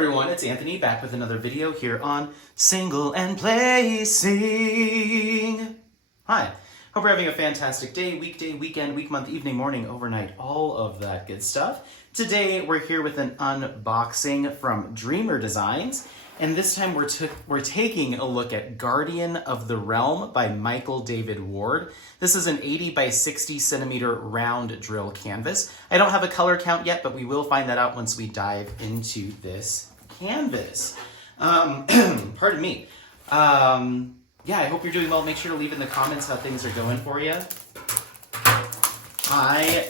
everyone, it's Anthony back with another video here on Single and Placing. Hi, hope you're having a fantastic day, weekday, weekend, week, month, evening, morning, overnight, all of that good stuff. Today we're here with an unboxing from Dreamer Designs, and this time we're taking a look at Guardian of the Realm by Michael David Ward. This is an 80 by 60 centimeter round drill canvas. I don't have a color count yet, but we will find that out once we dive into this canvas. Pardon me. Yeah, I hope you're doing well. Make sure to leave in the comments how things are going for you.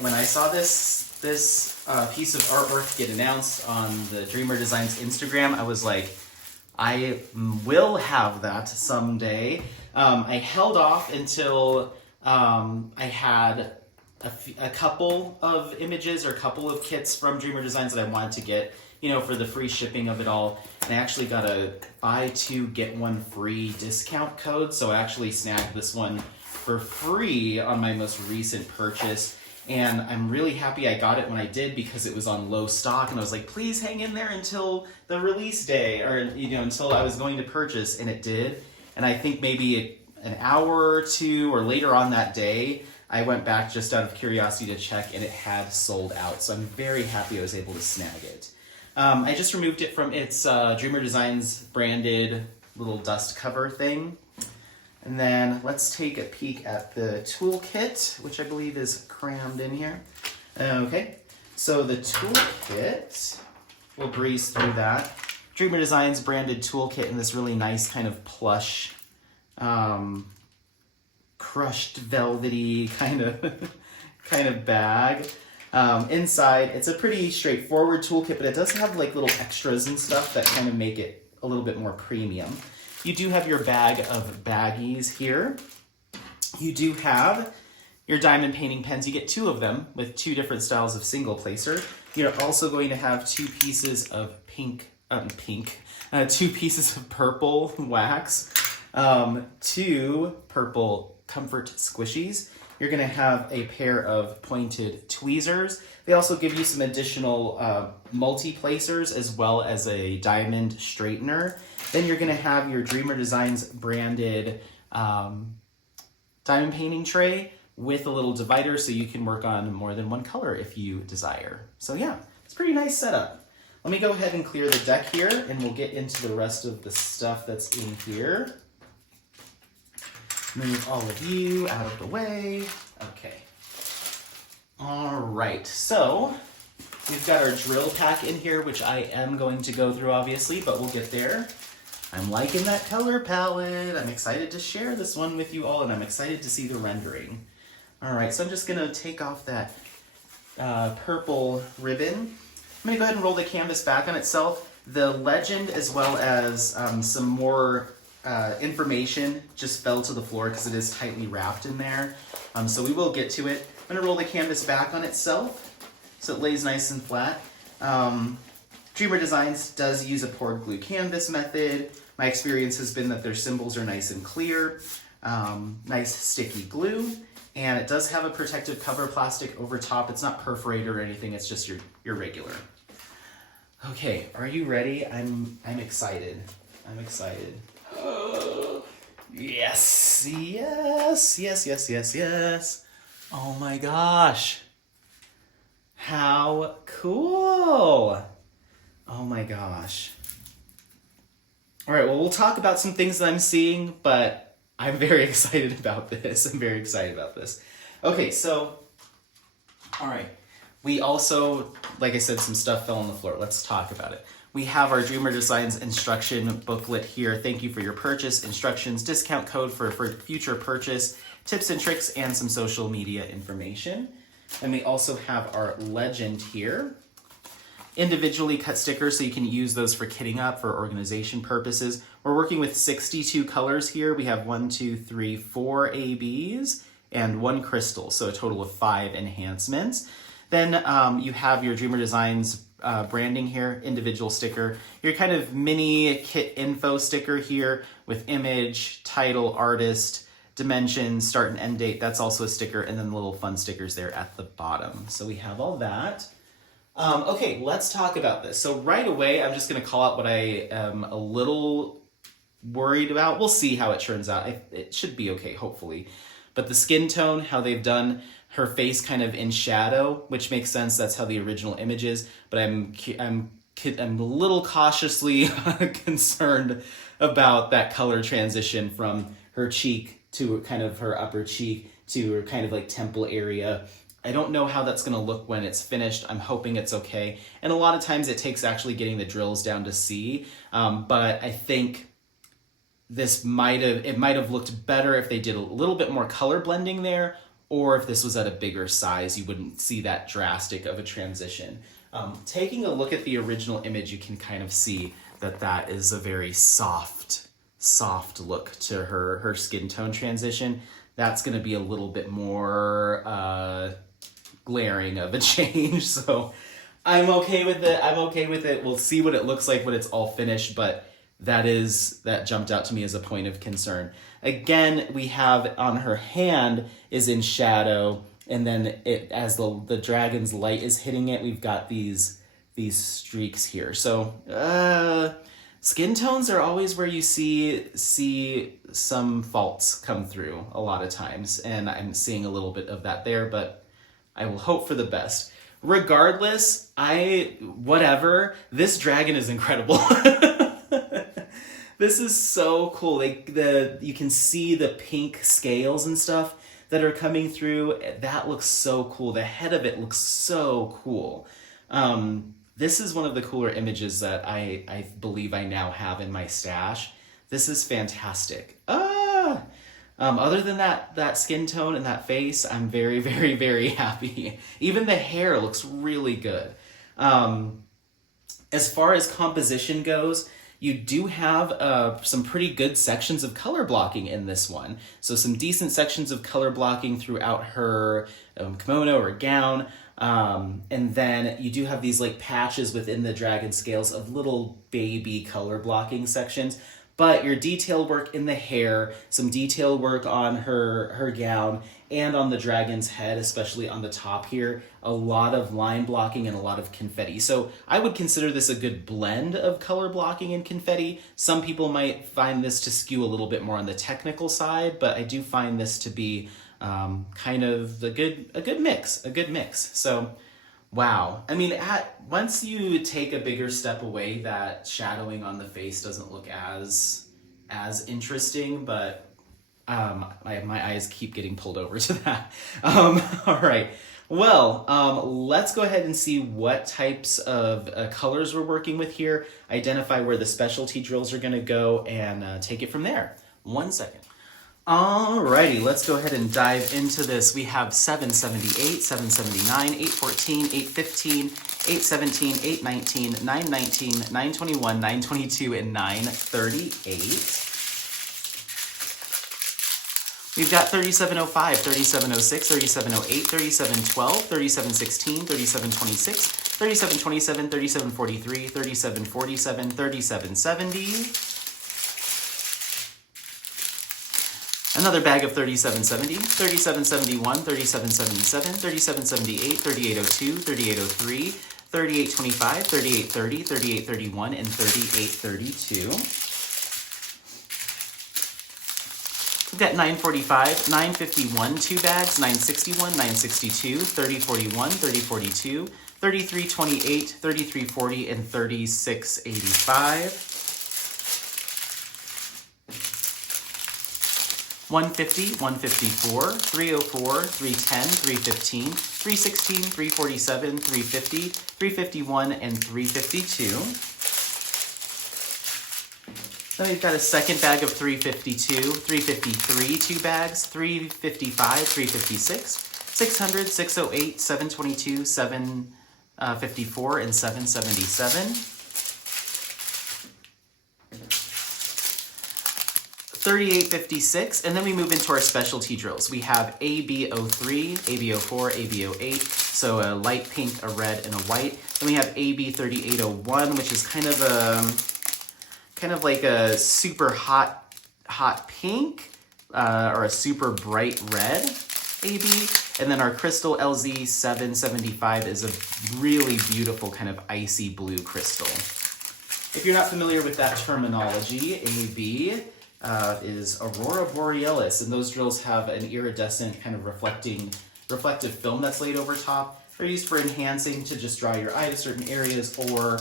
When I saw this piece of artwork get announced on the Dreamer Designs Instagram, I was like, I will have that someday. I held off until I had a couple of images or a couple of kits from Dreamer Designs that I wanted to get, for the free shipping of it all. And I actually got a buy two, get one free discount code. So I actually snagged this one for free on my most recent purchase. And I'm really happy I got it when I did because it was on low stock. And I was like, please hang in there until the release day or, until I was going to purchase. And it did. And I think maybe an hour or two or later on that day, I went back just out of curiosity to check and it had sold out. So I'm very happy I was able to snag it. I just removed it from its Dreamer Designs branded little dust cover thing. And then let's take a peek at the toolkit, which I believe is crammed in here. Okay, so the toolkit, we'll breeze through that. Dreamer Designs branded toolkit in this really nice kind of plush, crushed velvety kind of bag. Inside, it's a pretty straightforward toolkit, but it does have like little extras and stuff that kind of make it a little bit more premium. You do have your bag of baggies here. You do have your diamond painting pens. You get two of them with two different styles of single placer. You're also going to have two pieces of two pieces of purple wax, two purple comfort squishies. You're going to have a pair of pointed tweezers. They also give you some additional multi-placers as well as a diamond straightener. Then you're going to have your Dreamer Designs branded diamond painting tray with a little divider so you can work on more than one color if you desire. So yeah, it's a pretty nice setup. Let me go ahead and clear the deck here and we'll get into the rest of the stuff that's in here. Move all of you out of the way. Okay. All right, so we've got our drill pack in here, which I am going to go through obviously, but we'll get there. I'm liking that color palette. I'm excited to share this one with you all, and I'm excited to see the rendering. All right, so I'm just gonna take off that purple ribbon. I'm gonna go ahead and roll the canvas back on itself. The legend as well as some more information just fell to the floor because it is tightly wrapped in there. So we will get to it. I'm gonna roll the canvas back on itself so it lays nice and flat. Dreamer Designs does use a poured glue canvas method. My experience has been that their symbols are nice and clear, nice sticky glue, and it does have a protective cover plastic over top. It's not perforated or anything, it's just your regular. Okay, are you ready? I'm excited. I'm excited. Yes, yes, yes, yes, yes, yes. Oh my gosh. How cool. Oh my gosh. All right, well, we'll talk about some things that I'm seeing, but I'm very excited about this. I'm very excited about this. Okay, so, all right. We also, like I said, some stuff fell on the floor. Let's talk about it. We have our Dreamer Designs instruction booklet here. Thank you for your purchase, instructions, discount code for future purchase, tips and tricks, and some social media information. And we also have our legend here. Individually cut stickers, so you can use those for kitting up for organization purposes. We're working with 62 colors here. We have 4 ABs and 1 crystal, so a total of 5 enhancements. Then you have your Dreamer Designs branding here, individual sticker. Your kind of mini kit info sticker here with image, title, artist, dimensions, start and end date. That's also a sticker, and then the little fun stickers there at the bottom. So we have all that. Okay, let's talk about this. So right away, I'm just going to call out what I am a little worried about. We'll see how it turns out. It should be okay, hopefully. But the skin tone, how they've done her face kind of in shadow, which makes sense. That's how the original image is. But I'm a little cautiously concerned about that color transition from her cheek to kind of her upper cheek to her kind of like temple area. I don't know how that's going to look when it's finished. I'm hoping it's okay. And a lot of times it takes actually getting the drills down to see. But I think it might have looked better if they did a little bit more color blending there, or if this was at a bigger size, you wouldn't see that drastic of a transition. Taking a look at the original image, you can kind of see that is a very soft look to her skin tone transition. That's going to be a little bit more glaring of a change. So I'm okay with it. We'll see what it looks like when it's all finished, but that jumped out to me as a point of concern. Again, we have on her hand is in shadow, and then as the dragon's light is hitting it, we've got these streaks here. So skin tones are always where you see some faults come through a lot of times, and I'm seeing a little bit of that there, but I will hope for the best. Regardless, this dragon is incredible. This is so cool. You can see the pink scales and stuff that are coming through. That looks so cool. The head of it looks so cool. This is one of the cooler images that I believe I now have in my stash. This is fantastic. Other than that skin tone and that face, I'm very, very, very happy. Even the hair looks really good. As far as composition goes, you do have some pretty good sections of color blocking in this one. So some decent sections of color blocking throughout her kimono or gown. And then you do have these like patches within the dragon scales of little baby color blocking sections. But your detail work in the hair, some detail work on her gown, and on the dragon's head, especially on the top here, a lot of line blocking and a lot of confetti. So I would consider this a good blend of color blocking and confetti. Some people might find this to skew a little bit more on the technical side, but I do find this to be kind of a good mix. So, wow. I mean, once you take a bigger step away, that shadowing on the face doesn't look as interesting, but my eyes keep getting pulled over to that. All right. Well, let's go ahead and see what types of colors we're working with here, identify where the specialty drills are going to go, and take it from there. 1 second. Alrighty, let's go ahead and dive into this. We have 778, 779, 814, 815, 817, 819, 919, 921, 922, and 938. We've got 3705, 3706, 3708, 3712, 3716, 3726, 3727, 3743, 3747, 3770. Another bag of 3770, 3771, 3777, 3778, 3802, 3803, 3825, 3830, 3831, and 3832. We've got 945, 951, 2 bags, 961, 962, 3041, 3042, 3328, 3340, and 3685. 150, 154, 304, 310, 315, 316, 347, 350, 351, and 352. Then we've got a second bag of 352, 353, 2 bags, 355, 356, 600, 608, 722, 754, and 777. 3856, and then we move into our specialty drills. We have AB03, AB04, AB08, so a light pink, a red, and a white. Then we have AB3801, which is kind of like a super hot pink, or a super bright red AB. And then our crystal LZ775 is a really beautiful kind of icy blue crystal. If you're not familiar with that terminology, AB is Aurora Borealis, and those drills have an iridescent kind of reflective film that's laid over top. They're used for enhancing to just draw your eye to certain areas or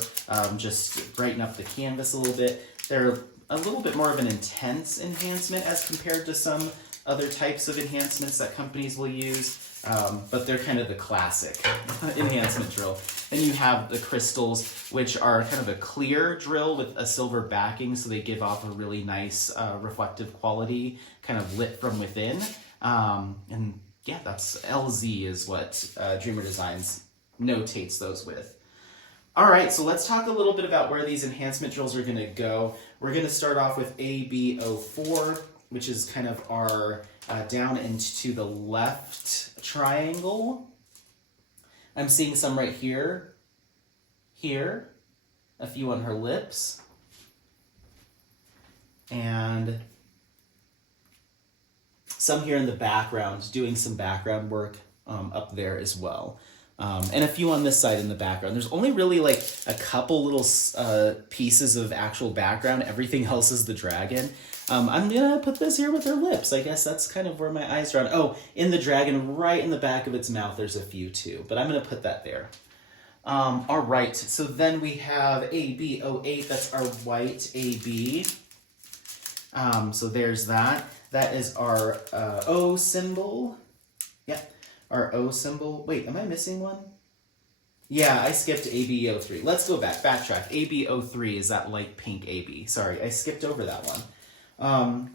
just brighten up the canvas a little bit. They're a little bit more of an intense enhancement as compared to some other types of enhancements that companies will use, but they're kind of the classic enhancement drill. Then you have the crystals, which are kind of a clear drill with a silver backing, so they give off a really nice reflective quality, kind of lit from within. And yeah, that's LZ is what Dreamer Designs notates those with. All right, so let's talk a little bit about where these enhancement drills are gonna go. We're gonna start off with AB04, which is kind of our down into the left triangle. I'm seeing some right here, here, a few on her lips, and some here in the background, doing some background work up there as well. And a few on this side in the background. There's only really like a couple little pieces of actual background. Everything else is the dragon. I'm gonna put this here with her lips. I guess that's kind of where my eyes are on. Oh, in the dragon, right in the back of its mouth, there's a few too, but I'm gonna put that there. All right, so then we have AB08, that's our white AB. So there's that. That is our O symbol. Yep. Our O symbol. Wait, am I missing one? Yeah, I skipped AB03. Let's go back, backtrack. AB03 is that light pink AB. Sorry, I skipped over that one.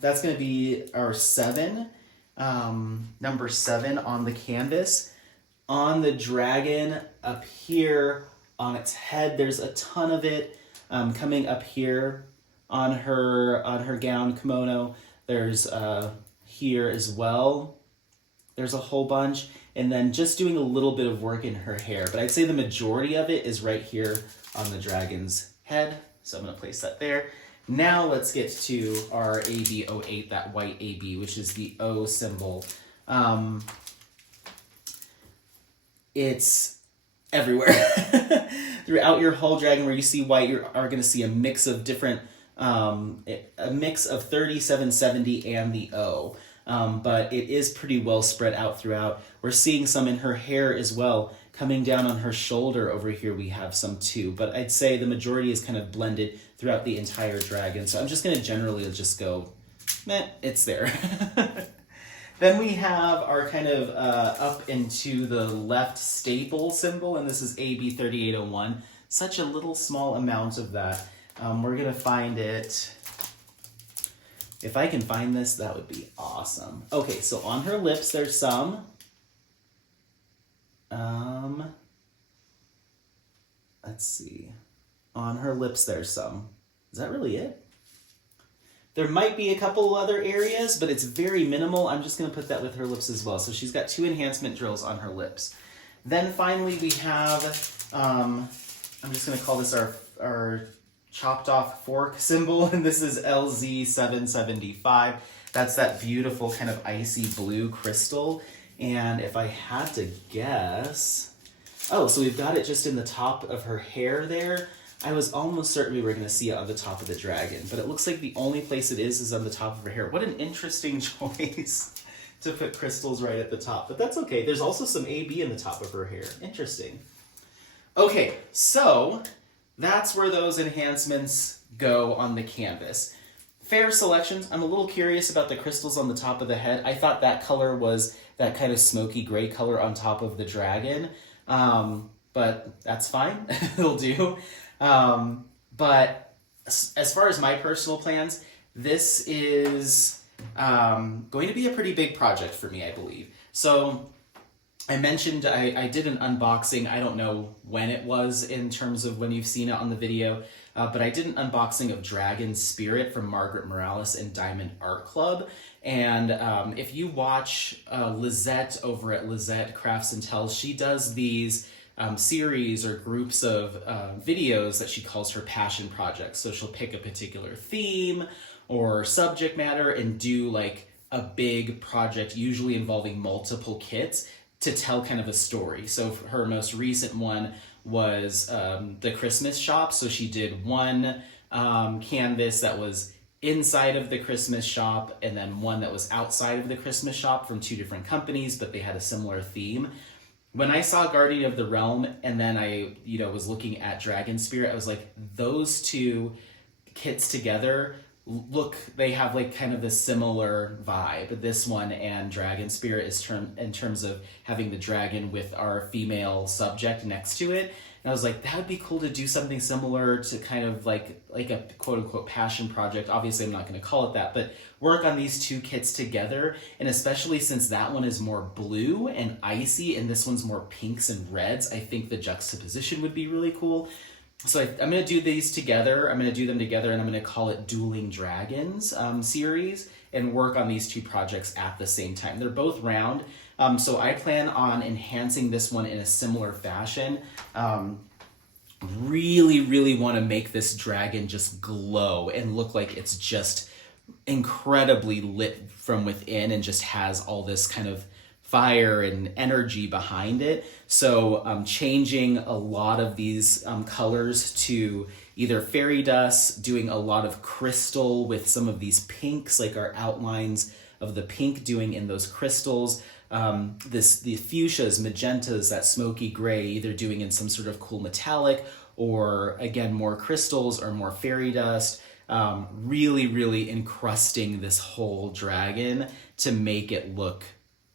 That's going to be our 7, number 7 on the canvas. On the dragon, up here on its head, there's a ton of it coming up here on her gown, kimono. There's here as well. There's a whole bunch. And then just doing a little bit of work in her hair. But I'd say the majority of it is right here on the dragon's head. So I'm going to place that there. Now let's get to our AB08, that white AB, which is the O symbol. It's everywhere. Throughout your whole dragon where you see white, you are going to see a mix of different, a mix of 3770 and the O. But it is pretty well spread out throughout. We're seeing some in her hair as well. Coming down on her shoulder over here, we have some too. But I'd say the majority is kind of blended throughout the entire dragon. So I'm just going to generally just go, meh, it's there. Then we have our kind of up into the left staple symbol, and this is AB3801. Such a little small amount of that. We're going to find it. If I can find this, that would be awesome. Okay, so on her lips, there's some. Let's see. On her lips, there's some. Is that really it? There might be a couple other areas, but it's very minimal. I'm just going to put that with her lips as well. So she's got 2 enhancement drills on her lips. Then finally, we have, I'm just going to call this our chopped off fork symbol, and this is LZ775. That's that beautiful kind of icy blue crystal. And if I had to guess, oh, so we've got it just in the top of her hair there. I was almost certain we were going to see it on the top of the dragon, but it looks like the only place it is on the top of her hair. What an interesting choice to put crystals right at the top, but that's okay. There's also some AB in the top of her hair. Interesting. Okay, so that's where those enhancements go on the canvas. Fair selections. I'm a little curious about the crystals on the top of the head. I thought that color was that kind of smoky gray color on top of the dragon, but that's fine. It'll do. But as far as my personal plans, this is going to be a pretty big project for me, I believe. So I mentioned I did an unboxing. I don't know when it was in terms of when you've seen it on the video, but I did an unboxing of Dragon Spirit from Margaret Morales and Diamond Art Club. And if you watch Lizette over at Lizette Crafts and Tells, she does these series or groups of videos that she calls her passion projects. So she'll pick a particular theme or subject matter and do like a big project, usually involving multiple kits, to tell kind of a story. So her most recent one was the Christmas shop. So she did one canvas that was inside of the Christmas shop, and then one that was outside of the Christmas shop from two different companies, but they had a similar theme. When I saw Guardian of the Realm, and then I, was looking at Dragon Spirit, I was like, those two kits together they have like kind of the similar vibe. This one and Dragon Spirit is in terms of having the dragon with our female subject next to it. And I was like, that would be cool to do something similar to kind of like a quote unquote passion project. Obviously, I'm not going to call it that, but work on these two kits together. And especially since that one is more blue and icy and this one's more pinks and reds, I think the juxtaposition would be really cool. So I'm going to do these together. I'm going to do them together, and I'm going to call it Dueling Dragons series, and work on these two projects at the same time. They're both round, so I plan on enhancing this one in a similar fashion. Really, really want to make this dragon just glow and look like it's just incredibly lit from within and just has all this kind of fire and energy behind it. So changing a lot of these colors to either fairy dust, doing a lot of crystal with some of these pinks, like our outlines of the pink doing in those crystals. The fuchsias, magentas, that smoky gray, either doing in some sort of cool metallic or again, more crystals or more fairy dust. Really, really encrusting this whole dragon to make it look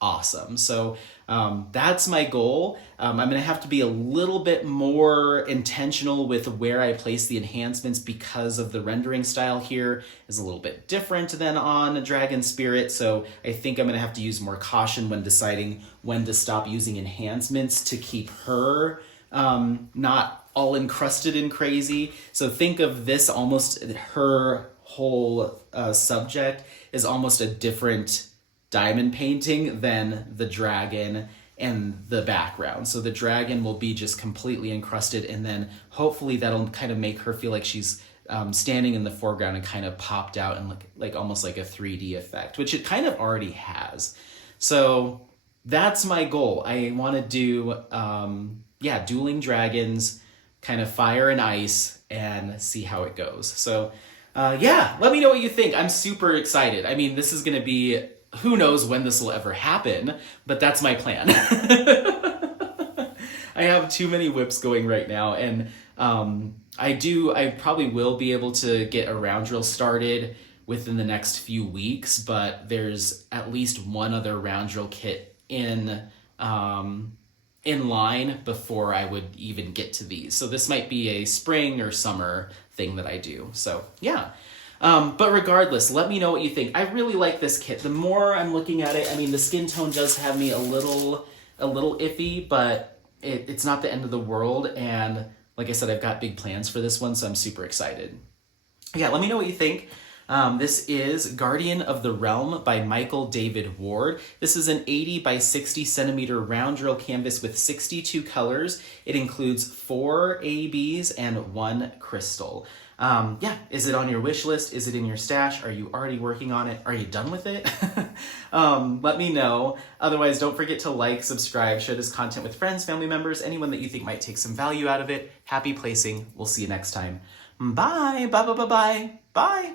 awesome. So that's my goal. I'm going to have to be a little bit more intentional with where I place the enhancements because of the rendering style here is a little bit different than on Dragon Spirit. So I think I'm going to have to use more caution when deciding when to stop using enhancements to keep her not all encrusted and crazy. So think of this almost, her whole subject is almost a different diamond painting than the dragon and the background. So the dragon will be just completely encrusted, and then hopefully that'll kind of make her feel like she's standing in the foreground and kind of popped out and look like almost like a 3D effect, which it kind of already has. So that's my goal. I want to do Dueling Dragons, kind of fire and ice, and see how it goes. So let me know what you think. I'm super excited. I mean, this is going to be, who knows when this will ever happen, but that's my plan. I have too many whips going right now, and I probably will be able to get a round drill started within the next few weeks, but there's at least one other round drill kit in line before I would even get to these. So this might be a spring or summer thing that I do. So yeah. But regardless, let me know what you think. I really like this kit. The more I'm looking at it, I mean, the skin tone does have me a little iffy, but it's not the end of the world. And like I said, I've got big plans for this one, so I'm super excited. Yeah, let me know what you think. This is Guardian of the Realm by Michael David Ward. This is an 80 by 60 centimeter round drill canvas with 62 colors. It includes 4 ABs and 1 crystal. Is it on your wish list? Is it in your stash? Are you already working on it? Are you done with it? Let me know. Otherwise, don't forget to like, subscribe, share this content with friends, family members, anyone that you think might take some value out of it. Happy placing. We'll see you next time. Bye. Bye. Bye. Bye. Bye. Bye.